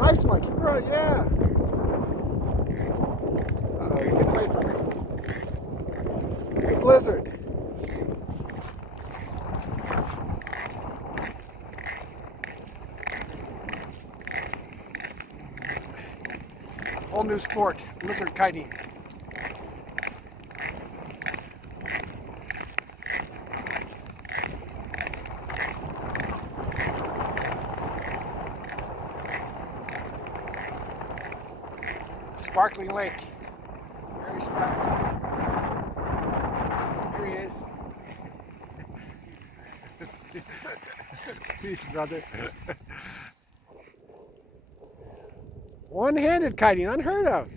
Nice one. Keep running. Yeah. Uh-oh, he's getting away from me. Big lizard. Whole new sport. Lizard kiting. Sparkling lake. Very sparkling. Here he is. Peace, brother. One-handed kiting, unheard of.